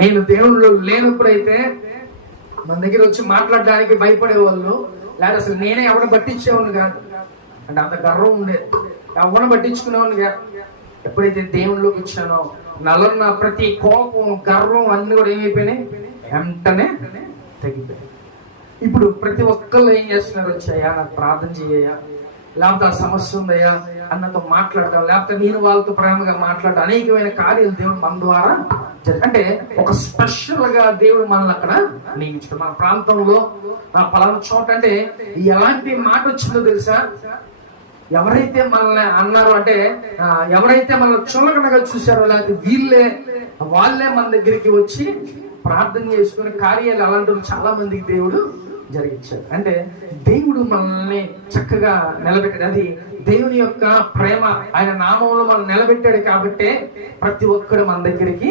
నేను దేవుళ్ళు లేనప్పుడైతే మన దగ్గర వచ్చి మాట్లాడడానికి భయపడేవాళ్ళు, లేదా అసలు నేనే ఎవరిని పట్టించేవాడిని కాదు. అంటే అంత గర్వం ఉండేది, ఎవరిని పట్టించుకునేవాడిని కాదు. ఎప్పుడైతే దేవుళ్ళలోకి వచ్చానో నలున్న ప్రతి కోపం, గర్వం అన్ని కూడా ఏమైపోయినాయి, వెంటనే తగ్గిపోయాయి. ఇప్పుడు ప్రతి ఒక్కళ్ళు ఏం చేస్తున్నారు, వచ్చాయా నాకు ప్రార్థన చేయయా, లేకపోతే ఆ సమస్య ఉందయ్యా అన్నతో మాట్లాడటం, లేకపోతే నేను వాళ్ళతో ప్రేమగా మాట్లాడటం, అనేకమైన కార్యాలు దేవుడు మన ద్వారా అంటే ఒక స్పెషల్ గా దేవుడు మనల్ని అక్కడ నియమించడం. మన ప్రాంతంలో పలానా చోట అంటే ఎలాంటి మాట వచ్చిందో తెలుసా, ఎవరైతే మనల్ని అన్నారో అంటే ఎవరైతే మనల్ని చులకనగా చూసారో, లేకపోతే వాళ్ళే మన దగ్గరికి వచ్చి ప్రార్థన చేసుకునే కార్యాలు అలాంటి చాలా మందికి దేవుడు జరిగించాడు. అంటే దేవుడు మనల్ని చక్కగా నిలబెట్టాడు. అది దేవుని యొక్క ప్రేమ, ఆయన నామంలో మనం నిలబెట్టాడు. కాబట్టి ప్రతి ఒక్కడు మన దగ్గరికి